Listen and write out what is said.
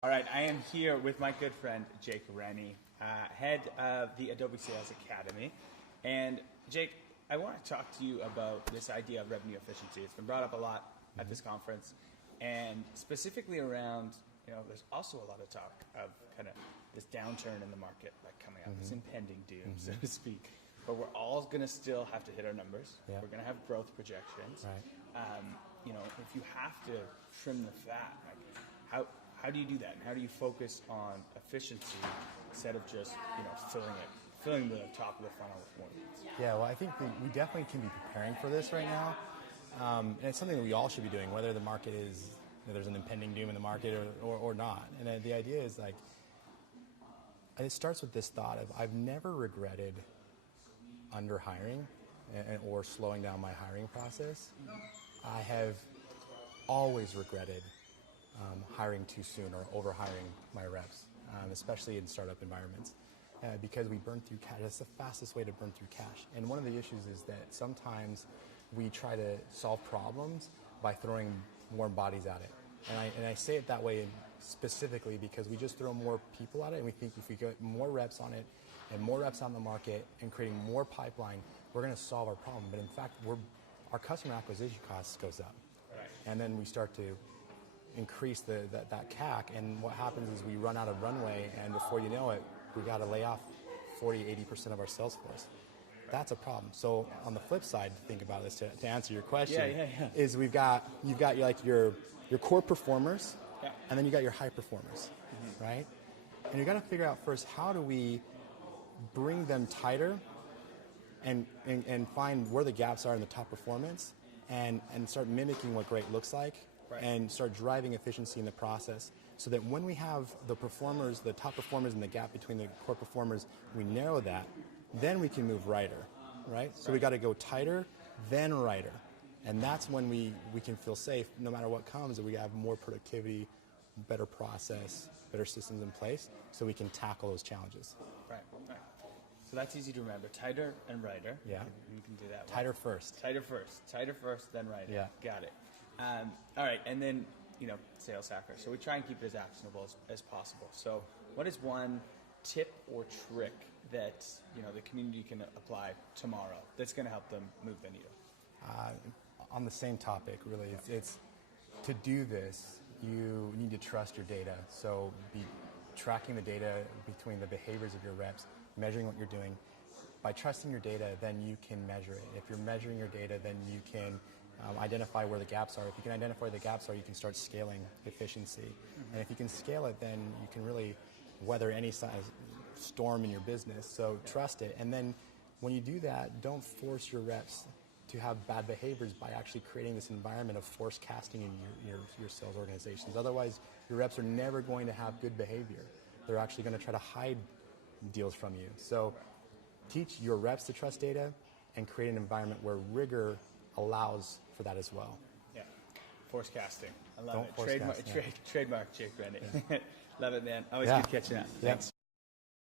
All right, I am here with my good friend Jake Reni, head of the Adobe Sales Academy. And Jake, I want to talk to you about this idea of revenue efficiency. It's been brought up a lot at this conference, and specifically around, there's also a lot of talk of kind of this downturn in the market like coming up, this impending doom, so to speak. But we're all going to still have to hit our numbers. Yeah. We're going to have growth projections. Right. If you have to trim the fat, like how do you do that? And how do you focus on efficiency instead of just filling the top of the funnel with more leads? Yeah, well, I think we definitely can be preparing for this right now, and it's something that we all should be doing, whether the market is there's an impending doom in the market or not. And the idea is it starts with this thought of I've never regretted under hiring or slowing down my hiring process. I have always regretted hiring too soon or over-hiring my reps, especially in startup environments, because we burn through cash. That's the fastest way to burn through cash. And one of the issues is that sometimes we try to solve problems by throwing more bodies at it. And I say it that way specifically because we just throw more people at it, and we think if we get more reps on it and more reps on the market and creating more pipeline, we're going to solve our problem. But in fact, our customer acquisition costs goes up. Right. And then we start to increase that CAC, and what happens is we run out of runway, and before you know it, we got to lay off 40-80% of our sales force. That's a problem. So on the flip side, think about this to answer your question. Is you've got your core performers, and then you got your high performers, right? And you got to figure out first, how do we bring them tighter and find where the gaps are in the top performance, and start mimicking what great looks like. Right. And start driving efficiency in the process, so that when we have the performers, the top performers, and the gap between the core performers, we narrow that, then we can move right? So we got to go tighter, then righter. And that's when we can feel safe no matter what comes, that we have more productivity, better process, better systems in place, so we can tackle those challenges. Right. So that's easy to remember. Tighter and righter. Yeah. You can do that. Tighter first, then righter. Yeah. Got it. All right, and then, sales hacker. So we try and keep it as actionable as possible. So what is one tip or trick that, the community can apply tomorrow that's going to help them move the needle? On the same topic, really, it's to do this, you need to trust your data. So be tracking the data between the behaviors of your reps, measuring what you're doing. By trusting your data, then you can measure it. If you're measuring your data, then you can identify where the gaps are. If you can identify where the gaps are, you can start scaling efficiency. And if you can scale it, then you can really weather any size storm in your business. So trust it. And then when you do that, don't force your reps to have bad behaviors by actually creating this environment of force casting in your sales organizations. Otherwise, your reps are never going to have good behavior. They're actually going to try to hide deals from you. So teach your reps to trust data and create an environment where rigor allows for that as well. Yeah, force casting. I love it. Trademark Jake Reni. Yeah. Love it, man. Always good catching up. Yeah. Thanks.